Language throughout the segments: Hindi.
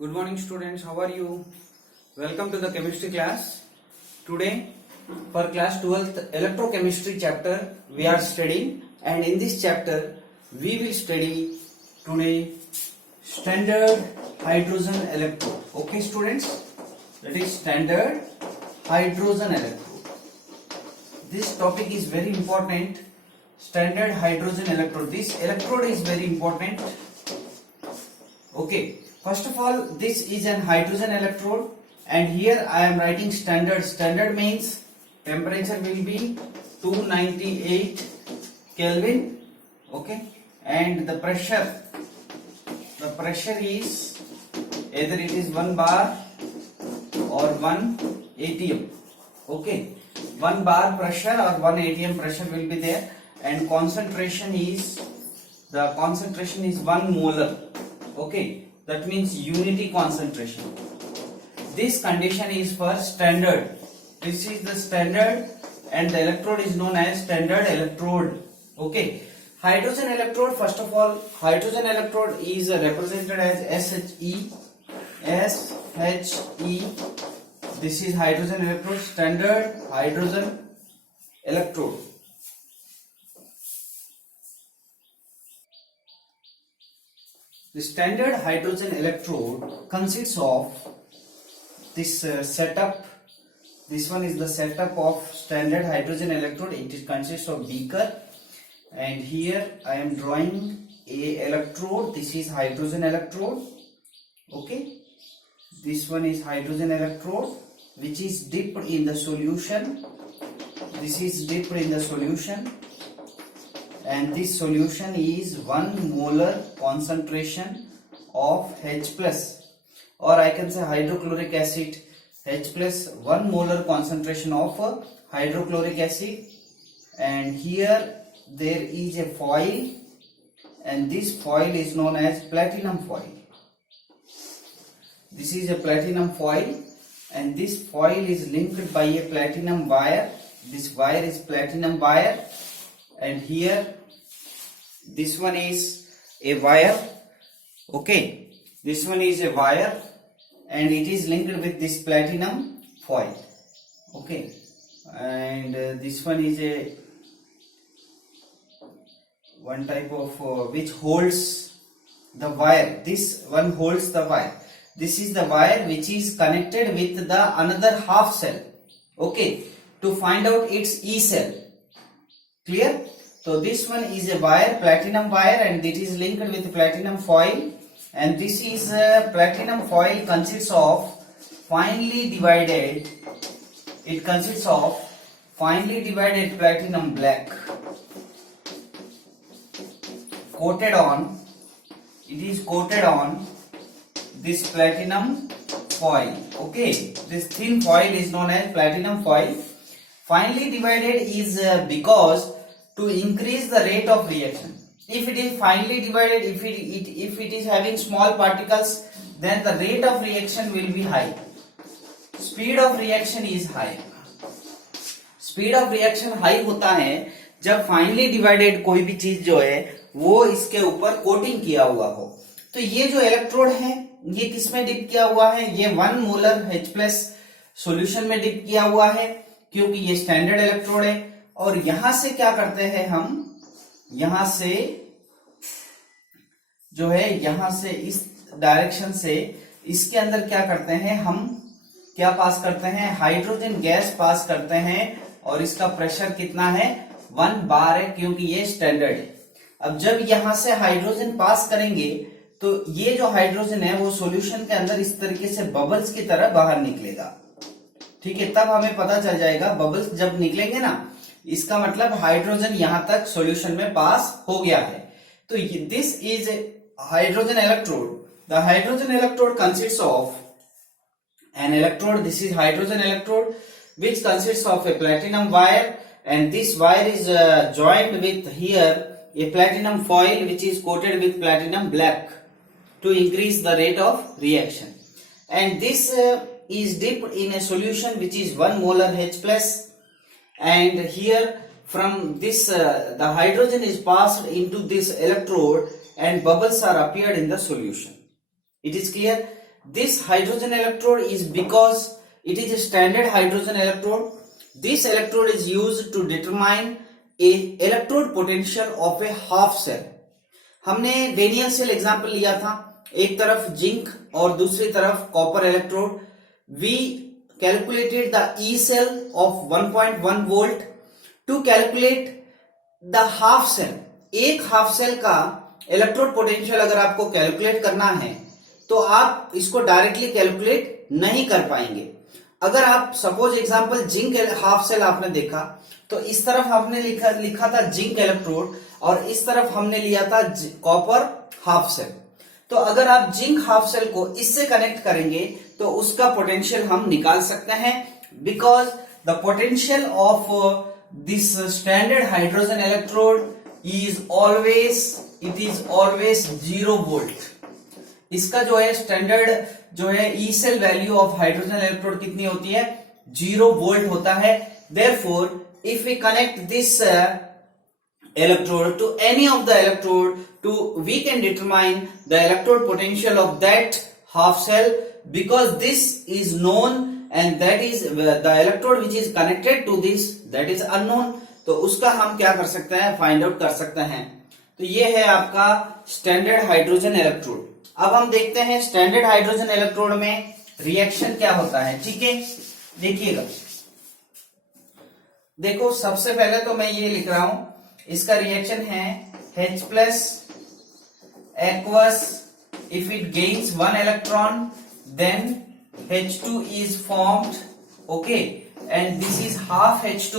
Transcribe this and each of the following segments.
Good morning students, how are you? Welcome to the chemistry class. Today for class 12th electrochemistry chapter we are studying, and in this chapter we will study today standard hydrogen electrode. Okay students, that is standard hydrogen electrode. This topic is very important. Standard hydrogen electrode. This electrode is very important. Okay. First of all, this is an hydrogen electrode, and here I am writing standard. Standard means temperature will be 298 Kelvin. Okay, and the pressure is either it is 1 bar or 1 atm. Okay, 1 bar pressure or 1 atm pressure will be there, and concentration is 1 molar. Okay, that means unity concentration. This condition is for standard. This is the standard, and the electrode is known as standard electrode. Okay, hydrogen electrode. First of all, hydrogen electrode is represented as SHE. This is hydrogen electrode, standard hydrogen electrode. The standard hydrogen electrode consists of this setup. This one is the setup of standard hydrogen electrode. It consists of beaker, and here I am drawing a electrode. This is hydrogen electrode. Okay, this one is hydrogen electrode which is dipped in the solution. This is dipped in the solution, and this solution is 1 molar concentration of H plus, or I can say hydrochloric acid. H plus, 1 molar concentration of hydrochloric acid, and here there is a foil, and this foil is known as platinum foil. This is a platinum foil, and this foil is linked by a platinum wire. This wire is platinum wire, and here this one is a wire. Okay, this one is a wire, and it is linked with this platinum foil. Okay, and this one is a one type of which holds the wire. This one holds the wire. This is the wire which is connected with the another half cell. Okay, to find out its E cell. Clear? So this one is a wire, platinum wire, and it is linked with platinum foil, and this is platinum foil consists of finely divided. It consists of finely divided platinum black coated on. It is coated on this platinum foil. Okay, this thin foil is known as platinum foil. Finely divided is because to increase the rate of reaction. If it is finely divided, if it is having small particles, then the rate of reaction will be high. Speed of reaction is high. Speed of reaction high होता है जब finely divided कोई भी चीज जो है वो इसके ऊपर कोटिंग किया हुआ हो. तो ये जो इलेक्ट्रोड है ये किसमें डिप किया हुआ है? ये 1 मोलर H प्लस सोल्यूशन में डिप किया हुआ है, क्योंकि ये स्टैंडर्ड इलेक्ट्रोड है. और यहां से क्या करते हैं हम? यहां से जो है, यहां से इस डायरेक्शन से इसके अंदर क्या करते हैं हम? क्या पास करते हैं? हाइड्रोजन गैस पास करते हैं, और इसका प्रेशर कितना है? 1 बार है, क्योंकि ये स्टैंडर्ड है. अब जब यहां से हाइड्रोजन पास करेंगे तो ये जो हाइड्रोजन है वो सॉल्यूशन के अंदर इस तरीके से बबल्स की तरह बाहर निकलेगा. ठीक है, तब हमें पता चल जाएगा. बबल्स जब निकलेंगे ना, इसका मतलब हाइड्रोजन यहां तक सॉल्यूशन में पास हो गया है. तो this is hydrogen electrode. The hydrogen electrode consists of an electrode. This is hydrogen electrode which consists of a platinum wire, and this wire is joined with here a platinum foil which is coated with platinum black to increase the rate of reaction. And this is dipped in a solution which is 1 molar H plus, and here from this the hydrogen is passed into this electrode and bubbles are appeared in the solution. It is clear. this hydrogen electrode is because it is a standard hydrogen electrode. This electrode is used to determine a electrode potential of a half cell. हमने रेडियल सेल एग्जांपल लिया था, एक तरफ जिंक और दूसरी तरफ copper electrode. We calculated the E cell of 1.1 volt to calculate the half cell. एक हाफ सेल का इलेक्ट्रोड पोटेंशियल अगर आपको कैलकुलेट करना है तो आप इसको डायरेक्टली कैलकुलेट नहीं कर पाएंगे. अगर आप suppose example zinc half cell आपने देखा तो इस तरफ आपने लिखा था जिंक इलेक्ट्रोड और इस तरफ हमने लिया था कॉपर हाफ सेल. तो अगर आप जिंक हाफ सेल को इससे कनेक्ट करेंगे तो उसका पोटेंशियल हम निकाल सकते हैं, because the potential of this standard hydrogen electrode is always 0 volt. इसका जो है स्टैंडर्ड जो है E cell value of hydrogen electrode कितनी होती है? 0 वोल्ट होता है. Therefore if we connect this electrode to any of the electrode we can determine the electrode potential of that half cell, because this is known and that is the electrode which is connected to this, that is unknown. तो उसका हम क्या कर सकते हैं? फाइंड आउट कर सकते हैं. तो ये है आपका स्टैंडर्ड हाइड्रोजन इलेक्ट्रोड. अब हम देखते हैं स्टैंडर्ड हाइड्रोजन इलेक्ट्रोड में रिएक्शन क्या होता है. ठीक है, देखिएगा. देखो सबसे पहले तो मैं ये लिख रहा हूं, इसका रिएक्शन है H plus aqueous. If it gains 1 electron then H2 is formed. Okay, and this is half H2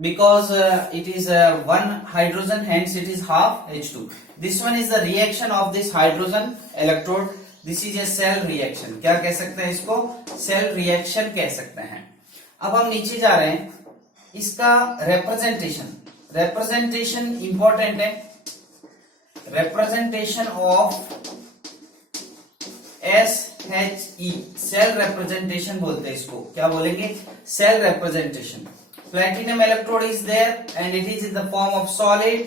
because it is 1 hydrogen, hence it is half H2. This one is the reaction of this hydrogen electrode. This is a cell reaction. क्या कह सकते हैं इसको? सेल रिएक्शन कह सकते हैं. अब हम नीचे जा रहे हैं. इसका रिप्रेजेंटेशन इंपॉर्टेंट है. Representation of SHE, cell representation बोलते हैं इसको. क्या बोलेंगे? Cell representation. Platinum electrode is there and it is in the form of solid,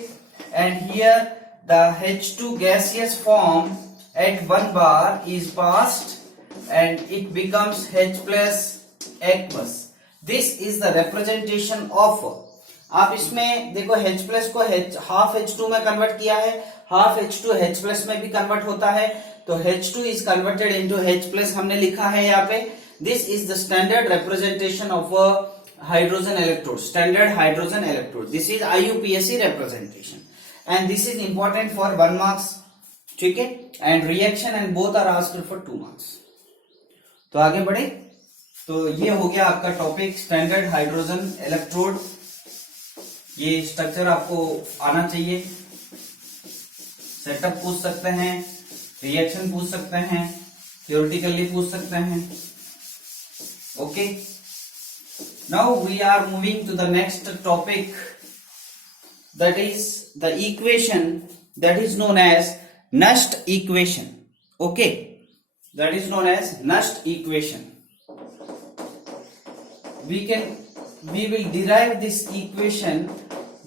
and here the H2 gaseous form at 1 bar is passed and it becomes H plus aqueous. This is the representation of. आप इसमें देखो H प्लस को हाफ H2 में कन्वर्ट किया है, हाफ H2 H प्लस में भी कन्वर्ट होता है, तो H2 is converted into H plus हमने लिखा है यहाँ पे. This is the standard representation of a hydrogen electrode, standard hydrogen electrode. This is IUPAC representation and this is important for 1 marks. ठीक है, and reaction and both are asked for 2 marks. तो आगे बढ़े. तो ये हो गया आपका टॉपिक स्टैंडर्ड हाइड्रोजन इलेक्ट्रोड. ये स्ट्रक्चर आपको आना चाहिए. सेटअप पूछ सकते हैं, रिएक्शन पूछ सकते हैं, थ्योरेटिकली पूछ सकते हैं. Okay, now we are moving to the next topic, that is the equation that is known as Nernst equation. Okay, that is known as Nernst equation. we will derive this equation,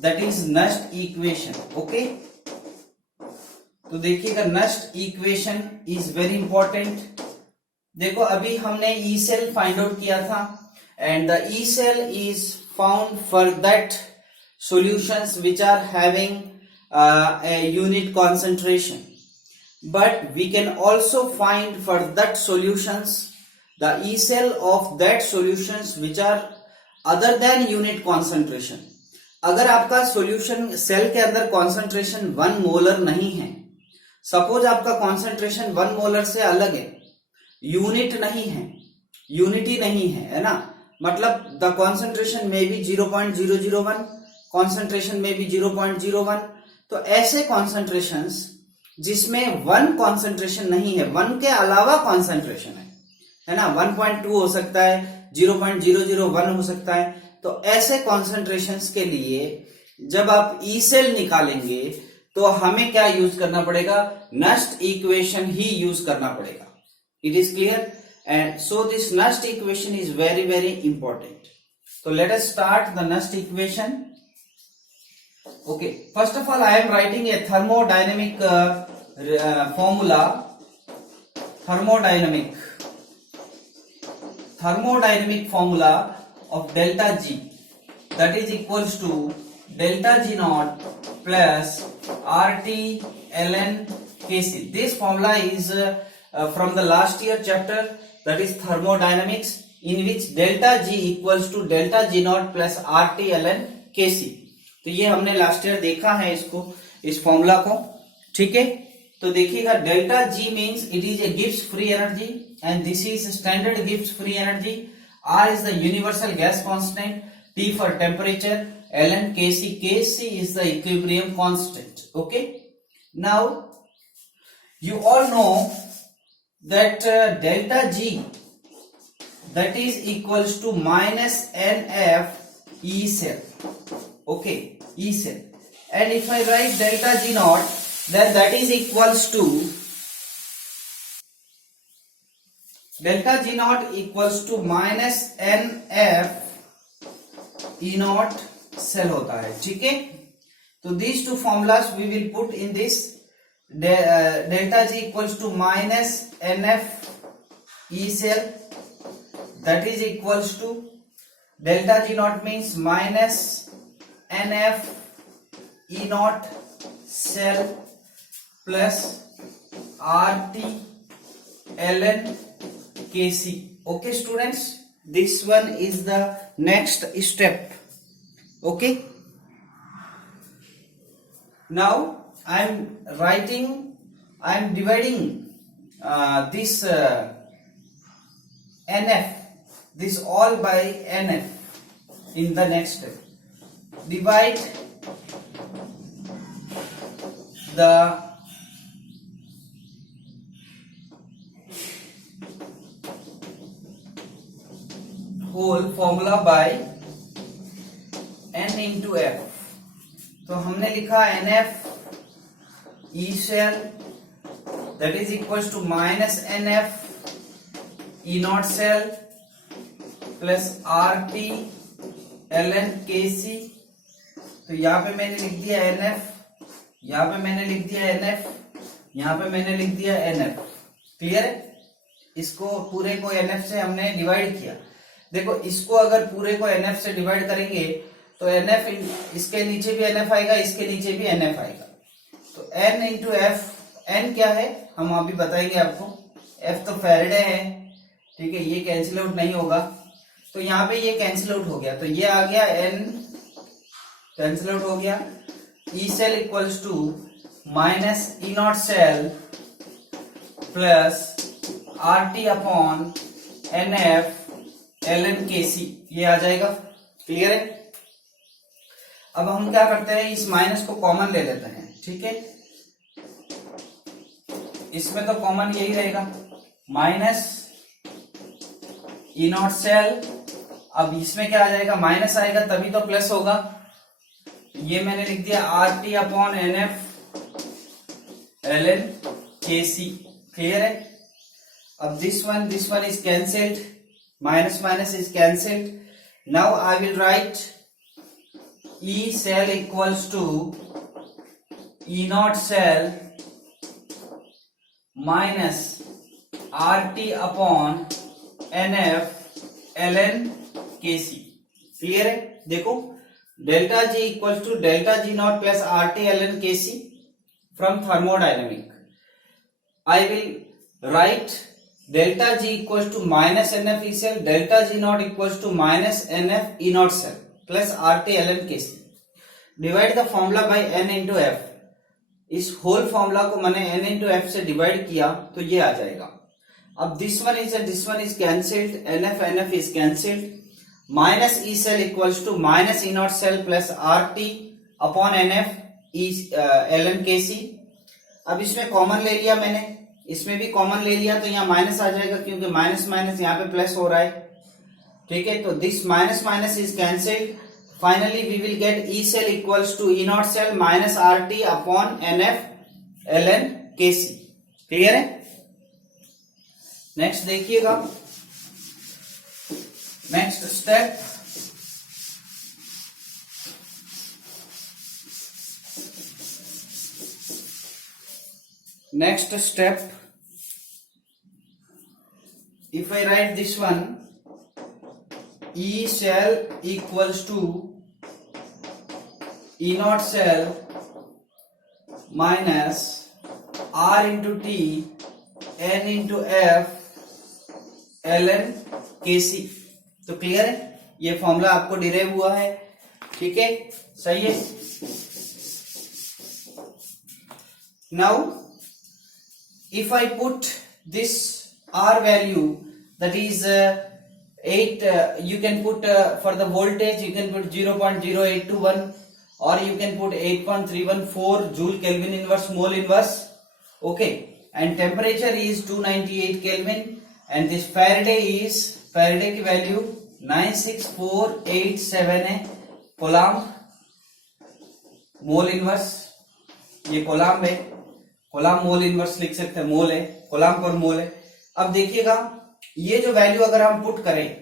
that is Nast equation. Okay, तो देखिएगा Nernst equation is very important. देखो अभी हमने ई सेल फाइंड आउट किया था and the E cell is found for that solutions which are having a unit concentration, but we can also find for that solutions the E cell of that solutions which are other than unit concentration. अगर आपका सॉल्यूशन सेल के अंदर कॉन्सेंट्रेशन 1 मोलर नहीं है, सपोज आपका कॉन्सेंट्रेशन 1 मोलर से अलग है, यूनिट नहीं है, यूनिटी नहीं है ना, मतलब द कॉन्सेंट्रेशन में भी 0.001, कॉन्सेंट्रेशन में भी 0.01. तो ऐसे कॉन्सेंट्रेशंस जिसमें 1 कॉन्सेंट्रेशन नहीं है, 1 के अलावा कॉन्सेंट्रेशन है ना, 1.2 हो सकता है, 0.001 हो सकता है. तो ऐसे कॉन्सेंट्रेशंस के लिए जब आप ई सेल निकालेंगे तो हमें क्या यूज करना पड़ेगा? नस्ट इक्वेशन ही यूज करना पड़ेगा. It is clear? And so this Nast equation is very very important. So let us start the Nast equation. Okay, first of all I am writing a thermodynamic formula. thermodynamic formula of delta G, that is equals to delta G naught plus RT ln Kc. This formula is from the last year chapter, that is thermodynamics, in which delta G equals to delta G naught plus RT ln Kc. तो ये हमने लास्ट ईयर देखा है इसको, इस फॉर्मूला को, ठीक है। तो देखिएगा, delta G means it is a Gibbs free energy and this is standard Gibbs free energy, R is the universal gas constant, T for temperature, ln Kc is the equilibrium constant. Okay, now you all know that delta G, that is equals to minus NF E cell. Okay, E cell. And if I write delta G naught, then that is equals to delta G naught equals to minus NF E naught cell होता है, ठीक है। तो these two formulas we will put in this, delta G equals to minus NF E cell, that is equals to delta G naught means minus NF E naught cell plus RT ln Kc. Okay students, this one is the next step. Okay, now I am dividing this NF, this all by NF in the next step. Divide the whole formula by N into F. तो हमने लिखा NF E cell, that is equals to minus NF E naught cell plus RT ln Kc. तो यहाँ पे मैंने लिख दिया NF, यहाँ पे मैंने लिख दिया NF, यहाँ पे मैंने लिख दिया NF। क्लियर है? इसको पूरे को NF से हमने डिवाइड किया। देखो, इसको अगर पूरे को NF से डिवाइड करेंगे तो NF, इसके नीचे भी NF आएगा, इसके नीचे भी NF आएगा। तो N इंटू F, N क्या है हम अभी बताएंगे आपको, F तो फैराडे है, ठीक है, ये कैंसिल आउट नहीं होगा, तो यहाँ पे ये कैंसिल आउट हो गया, तो ये आ गया N कैंसिल आउट हो गया। E cell equals to minus E naught cell plus RT upon NF ln Kc, ये आ जाएगा। क्लियर है? अब हम क्या करते हैं, इस माइनस को कॉमन ले लेते हैं, ठीक है। इसमें तो कॉमन यही रहेगा, माइनस ई नॉट सेल। अब इसमें क्या आ जाएगा, माइनस आएगा तभी तो प्लस होगा। ये मैंने लिख दिया R T upon N F L N K C. Clear है? अब this one is cancelled, minus minus is cancelled. Now I will write E cell equals to E naught cell minus RT upon NF ln Kc। Clear है? देखो, delta G equals to delta G naught plus RT ln Kc from thermodynamic. I will write delta G equals to minus NF E cell, delta G naught equals to minus NF E naught cell plus RT ln Kc। Divide the formula by N into F। इस होल फॉर्मूला को मैंने N इंटू F से डिवाइड किया तो ये आ जाएगा। अब this one is cancelled, NF is cancelled, minus E cell equals to minus E naught cell plus RT upon NF ln Kc। अब इसमें कॉमन ले लिया मैंने, इसमें भी कॉमन ले लिया तो यहाँ माइनस आ जाएगा, क्योंकि माइनस माइनस यहाँ पे प्लस हो रहा है। ठीक है, तो this minus minus is cancelled. Finally we will get E cell equals to E naught cell minus R T upon N F L N K C. Clear है? नेक्स्ट देखिएगा, next step, if I write this one, E cell equals to E naught cell minus R into T N into F ln Kc। तो क्लियर है, ये फॉर्मूला आपको डिराइव हुआ है, ठीक है, सही है। Now if I put this R value, that is 8, you can put for the voltage you can put 0.0821 or you can put 8.314 joule Kelvin inverse mole inverse, okay, and temperature is 298 Kelvin and this Faraday की वैल्यू 96487 है। कोलाम्ब मोल इनवर्स, ये कोलाम्ब है, कोलाम्ब मोल इनवर्स लिख सकते हैं, मोल है, कोलाम्ब पर मोल है। अब देखिएगा ये जो वैल्यू अगर हम पुट करें,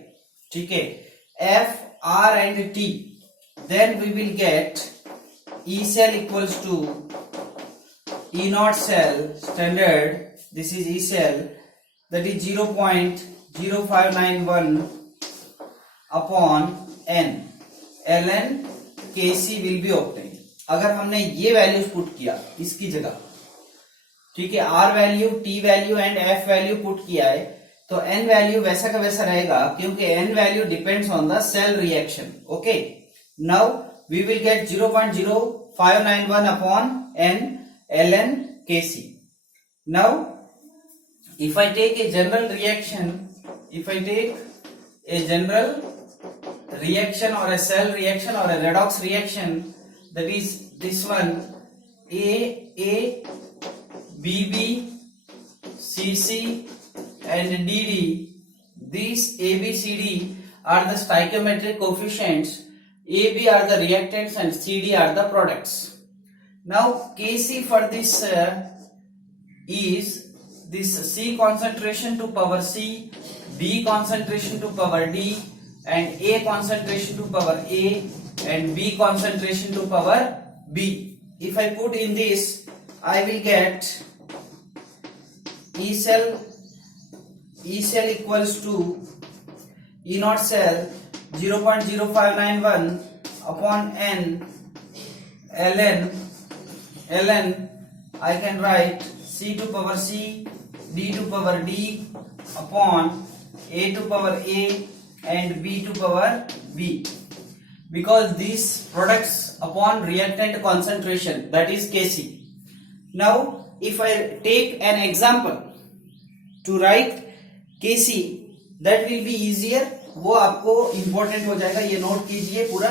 ठीक है, F R and T, then we will get E cell equals to E naught cell standard, this is E cell, that is 0.0591 upon N ln Kc will be obtained। अगर हमने ये वैल्यूज पुट किया इसकी जगह, ठीक है, R value, T value and F value put किया है, तो N वैल्यू वैसा का वैसा रहेगा क्योंकि N value depends on the cell reaction. Okay, now we will get 0.0591 upon N ln Kc। Now if I take a general reaction, if I take a general reaction or a cell reaction or a redox reaction, that is this one, A, BB, CC and DD, these ABCD are the stoichiometric coefficients, AB are the reactants and CD are the products. Now Kc for this is this C concentration to power C, B concentration to power D and A concentration to power A and B concentration to power B. If I put in this, I will get E cell equals to E naught cell 0.0591 upon N ln I can write C to power C, D to power D upon A to power A and B to power B, because these products upon reactant concentration, that is Kc. Now if I take an example to write Kc, that will be easier, वो आपको इंपॉर्टेंट हो जाएगा, ये नोट कीजिए पूरा।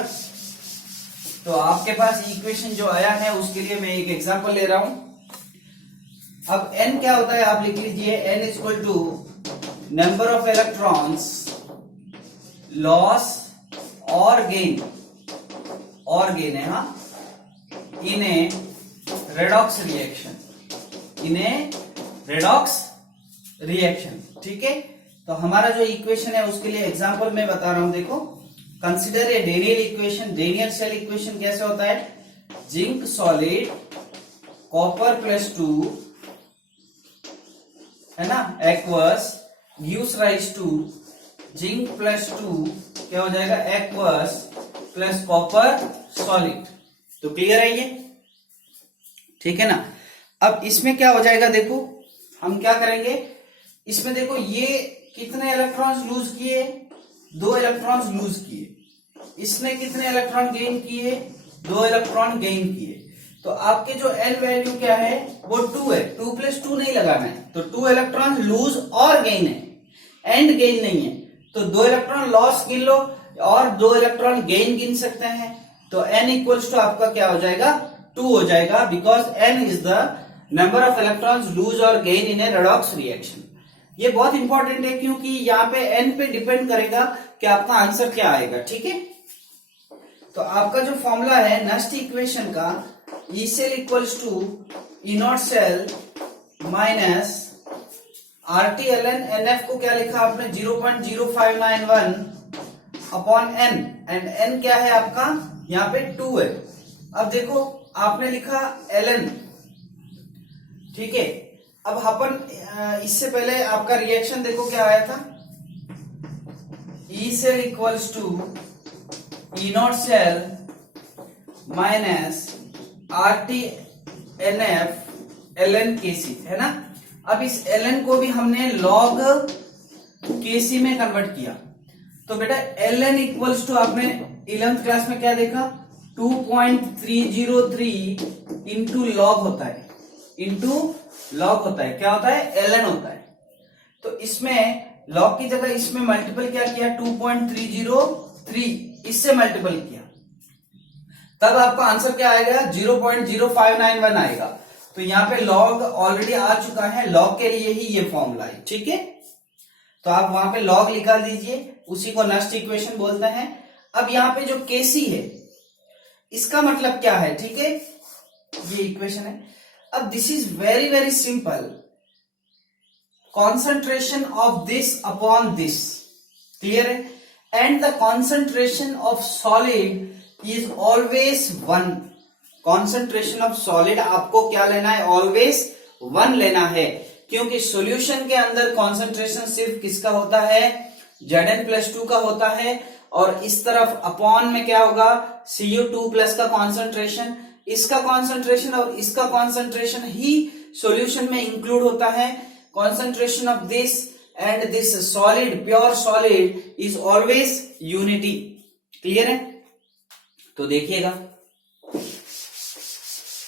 तो आपके पास इक्वेशन जो आया है उसके लिए मैं एक एग्जांपल ले रहा हूं। अब n क्या होता है आप लिख लीजिए, n is equal to number of electrons loss और गेन है, हाँ, इन ए रेडॉक्स रिएक्शन, ठीक है। तो हमारा जो इक्वेशन है उसके लिए एग्जांपल मैं बता रहा हूं, देखो, consider a Daniell equation. Daniell cell equation कैसे होता है, जिंक सॉलिड कॉपर +2 है ना, aqueous gives rise to zinc +2 क्या हो जाएगा, एक्वस प्लस कॉपर सॉलिड। तो क्लियर है ये, ठीक है ना। अब इसमें क्या हो जाएगा, देखो हम क्या करेंगे, इसमें देखो ये कितने इलेक्ट्रॉन्स लूज किए, 2 इलेक्ट्रॉन्स लूज किए, इसने कितने इलेक्ट्रॉन गेन किए, 2 इलेक्ट्रॉन गेन किए। तो आपके जो n वैल्यू क्या है वो 2 है, 2 + 2 नहीं लगाना है, तो 2 इलेक्ट्रॉन लूज और गेन है, एंड गेन नहीं है। तो 2 इलेक्ट्रॉन लॉस गिन लो और 2 इलेक्ट्रॉन गेन गिन सकते हैं, तो n इक्वल्स टू आपका क्या हो जाएगा, 2 हो जाएगा, because n is the number of electrons lose और gain in a redox reaction. ये बहुत इंपॉर्टेंट है क्योंकि यहाँ पे n पे डिपेंड करेगा कि आपका आंसर क्या आएगा, ठीक है। तो आपका जो फॉर्मूला है नस्ट इक्वेशन का, E cell equals to E naught cell minus RT ln NF को क्या लिखा आपने, 0.0591 अपॉन n, एंड n क्या है आपका, यहाँ पे 2 है। अब देखो आपने लिखा ln, ठीक है। अब अपन इससे पहले आपका रिएक्शन देखो क्या आया था, E cell equals to E naught cell minus RT NF ln KC, है ना। अब इस ln को भी हमने log KC में कन्वर्ट किया, तो बेटा ln इक्वल्स टू आपने 11th क्लास में क्या देखा, 2.303 इंटू लॉग होता है, क्या होता है, ln होता है। तो इसमें लॉग की जगह इसमें मल्टीपल क्या किया, 2.303 इससे मल्टीपल किया, तब आपका आंसर क्या आएगा, 0.0591 आएगा। तो यहाँ पे लॉग ऑलरेडी आ चुका है, लॉग के लिए ही ये फॉर्मूला है, ठीक है। तो आप वहां पे लॉग निकाल दीजिए, उसी को नस्ट इक्वेशन बोलते हैं। अब यहाँ पे जो केसी है इसका मतलब क्या है, ठीक है, ये इक्वेशन है। अब this is very very simple, concentration of this upon this, clear है, and the concentration of solid is always 1। Concentration of solid आपको क्या लेना है, ऑलवेज 1 लेना है, क्योंकि सॉल्यूशन के अंदर कॉन्सेंट्रेशन सिर्फ किसका होता है, Zn+2 का होता है, और इस तरफ अपॉन में क्या होगा, Cu2+ का कॉन्सेंट्रेशन, इसका कॉन्सेंट्रेशन और इसका कॉन्सेंट्रेशन ही सॉल्यूशन में इंक्लूड होता है। Concentration of this and this solid, pure solid is always unity, clear है। तो देखिएगा,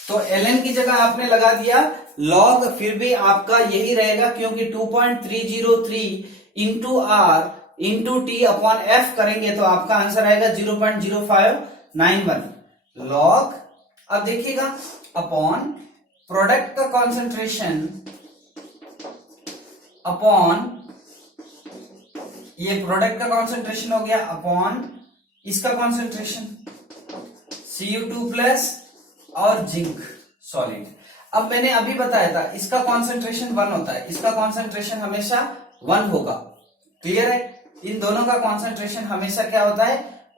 तो ln की जगह आपने लगा दिया log, फिर भी आपका यही रहेगा, क्योंकि 2.303 into R into T upon F करेंगे तो आपका आंसर आएगा 0.0591 log। अब देखिएगा, अपॉन प्रोडक्ट का कॉन्सेंट्रेशन अपॉन, ये प्रोडक्ट का कॉन्सेंट्रेशन हो गया, अपॉन इसका कॉन्सेंट्रेशन Cu2+ और जिंक सॉलिड। अब मैंने अभी बताया था इसका कॉन्सेंट्रेशन 1 होता है, इसका कॉन्सेंट्रेशन हमेशा 1 होगा, क्लियर है। इन दोनों का कॉन्सेंट्रेशन हमेशा क्या होता है,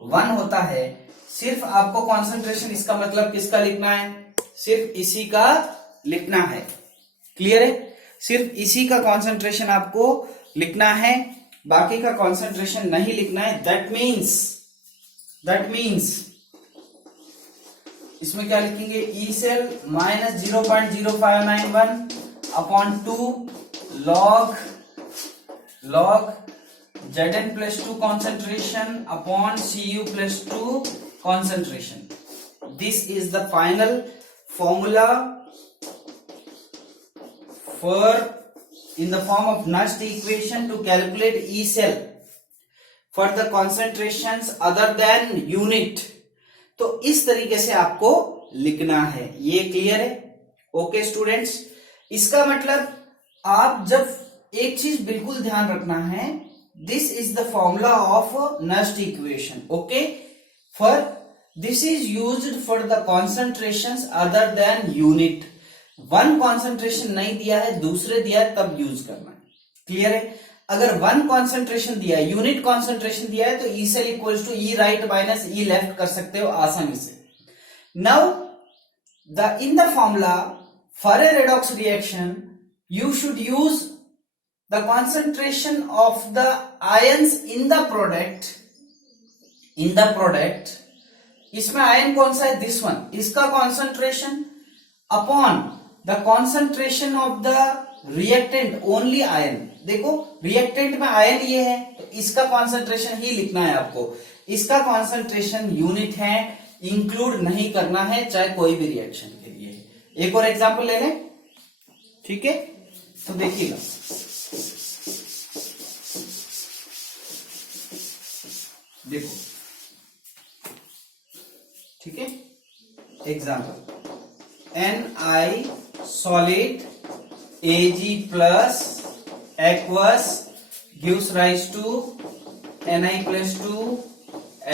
1 होता है। सिर्फ आपको कॉन्सेंट्रेशन, इसका मतलब किसका लिखना है, सिर्फ इसी का लिखना है, क्लियर है। सिर्फ इसी का कॉन्सेंट्रेशन आपको लिखना है, बाकी का कॉन्सेंट्रेशन नहीं लिखना है। दैट मीन्स इसमें क्या लिखेंगे, E cell minus 0.0591 upon 2 log Zn+2 concentration upon Cu+2 concentration. This is the final formula for in the form of Nernst equation to calculate E cell for the concentrations other than unit. तो इस तरीके से आपको लिखना है, ये क्लियर है, ओके स्टूडेंट्स। इसका मतलब आप जब एक चीज बिल्कुल ध्यान रखना है, this is the formula of Nernst equation, okay, for this is used for the concentrations other than unit. 1 concentration नहीं दिया है, दूसरे दिया है, तब यूज करना है, क्लियर है। अगर 1 कॉन्सेंट्रेशन दिया है, यूनिट कॉन्सेंट्रेशन दिया है, तो E cell equals to E right minus E left कर सकते हो आसानी से। Now in the formula for a redox reaction you should use the concentration of the ions in the product. इसमें आयन कौन सा है, दिस वन, इसका concentration upon the concentration of the reactant, only ion. देखो रिएक्टेंट में आयन ये है, तो इसका कॉन्सेंट्रेशन ही लिखना है आपको, इसका कॉन्सेंट्रेशन यूनिट है, इंक्लूड नहीं करना है, चाहे कोई भी रिएक्शन के लिए। एक और एग्जांपल ले लें, ठीक है। तो देखिएगा, देखो, ठीक है, example, Ni solid Ag plus aqueous gives rise to Ni+2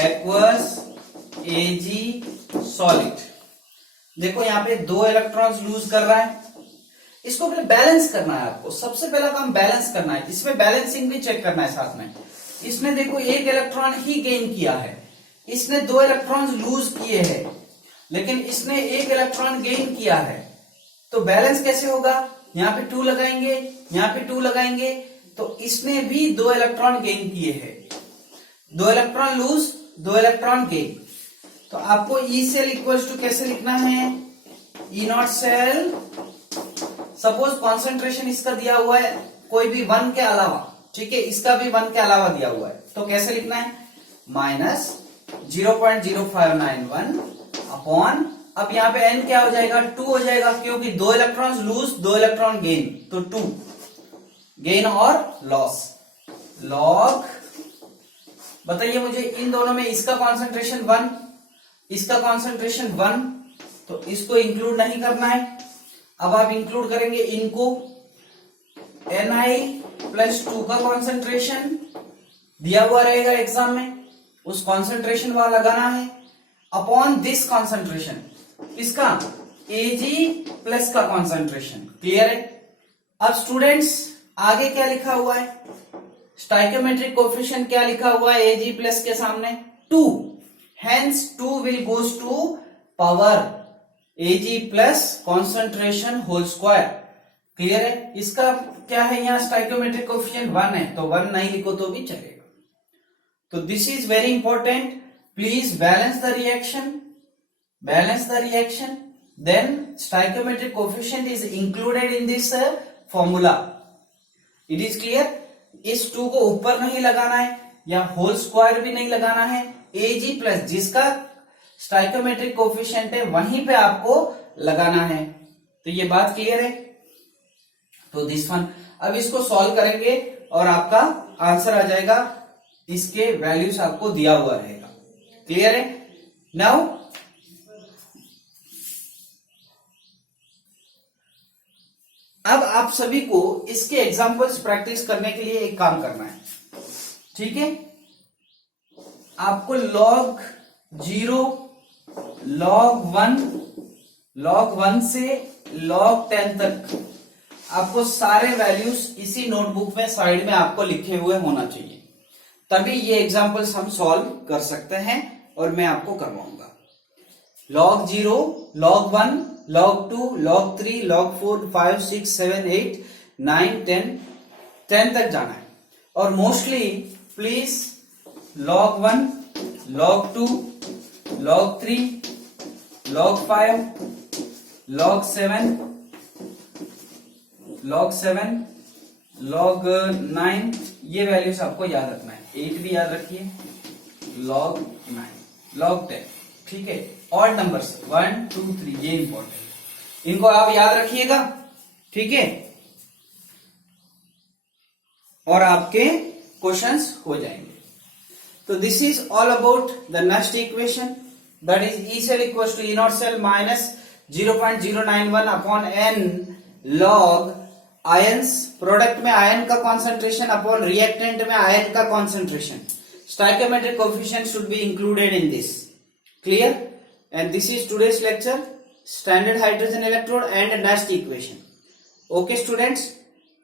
aqueous Ag solid। देखो यहाँ पे 2 इलेक्ट्रॉन्स लूज कर रहा है, इसको पहले बैलेंस करना है आपको। सबसे पहला काम बैलेंस करना है, इसमें बैलेंसिंग भी चेक करना है साथ में। इसने देखो 1 इलेक्ट्रॉन ही गेन किया है, इसने 2 इलेक्ट्रॉन्स लूज किए हैं, लेकिन इसने 1 इलेक्ट्रॉन गेन किया है, तो बैलेंस कैसे होगा, यहाँ पे 2 लगाएंगे, यहाँ पे 2 लगाएंगे, तो इसने भी 2 इलेक्ट्रॉन गेन किए हैं। 2 इलेक्ट्रॉन लूज, 2 इलेक्ट्रॉन गेन। तो आपको ई सेल इक्वल्स टू कैसे लिखना है, ई नॉट सेल। सपोज कॉन्सेंट्रेशन इसका दिया हुआ है कोई भी 1 के अलावा, ठीक है, इसका भी 1 के अलावा दिया हुआ है, तो कैसे लिखना है, माइनस 0.0591 अपॉन, अब यहाँ पे n क्या हो जाएगा, 2 हो जाएगा, क्योंकि 2 इलेक्ट्रॉन लूज, 2 इलेक्ट्रॉन गेन, तो 2 गेन और लॉस। लॉग, बताइए मुझे इन दोनों में इसका कॉन्सेंट्रेशन 1, इसका कॉन्सेंट्रेशन 1, तो इसको इंक्लूड नहीं करना है। अब आप इंक्लूड करेंगे इनको, Ni+2 का कॉन्सेंट्रेशन दिया हुआ रहेगा एग्जाम में, उस कॉन्सेंट्रेशन वाला लगाना है, अपॉन दिस कॉन्सेंट्रेशन, इसका Ag+ का कॉन्सेंट्रेशन। क्लियर है। अब स्टूडेंट्स आगे क्या लिखा हुआ है, स्टाइकोमेट्रिक कोएफिशिएंट क्या लिखा हुआ है Ag+ के सामने 2, hence 2 will goes to power Ag+ concentration whole square. Clear है। इसका क्या है, यहाँ स्टाइकोमेट्रिक कोएफिशिएंट 1 है, तो 1 नहीं लिखो तो भी चलेगा। तो this is very important, please balance the reaction, balance the reaction, then stoichiometric coefficient is included in this formula. It is clear. इस 2 को ऊपर नहीं लगाना है या होल स्क्वायर भी नहीं लगाना है, Ag+ जिसका स्टाइकोमेट्रिक कोएफिशिएंट है वहीं पे आपको लगाना है। तो ये बात क्लियर है। तो दिस वन, अब इसको सॉल्व करेंगे और आपका आंसर आ जाएगा, इसके वैल्यूज आपको दिया हुआ रहेगा। क्लियर है। नाउ अब आप सभी को इसके एग्जांपल्स प्रैक्टिस करने के लिए एक काम करना है, ठीक है। आपको log 0, log 1 से log 10 तक आपको सारे वैल्यूज इसी नोटबुक में साइड में आपको लिखे हुए होना चाहिए, तभी ये एग्जांपल्स हम सॉल्व कर सकते हैं और मैं आपको करवाऊंगा। log 0, log 1, log 2, log 3, log 4, 5, 6, 7, 8, 9, 10 तक जाना है। और mostly please log 1, log 2, log 3, log 5, log 7, log 9, ये वैल्यूज आपको याद रखना है। 8 भी याद रखिए, log 9, log 10, ठीक है। ऑड नंबर्स 1, 2, 3 ये इंपॉर्टेंट, इनको आप याद रखिएगा, ठीक है, और आपके क्वेश्चंस हो जाएंगे। तो this is all about the next equation, that is E cell equal to E naught cell minus 0.091 upon n log ions, product में आयन का कॉन्सेंट्रेशन अपॉन रिएक्टेंट में आयन का concentration. Stoichiometric coefficient should be included in this. Clear. And this is today's lecture, standard hydrogen electrode and next equation. Okay students,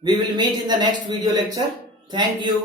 we will meet in the next video lecture. Thank you.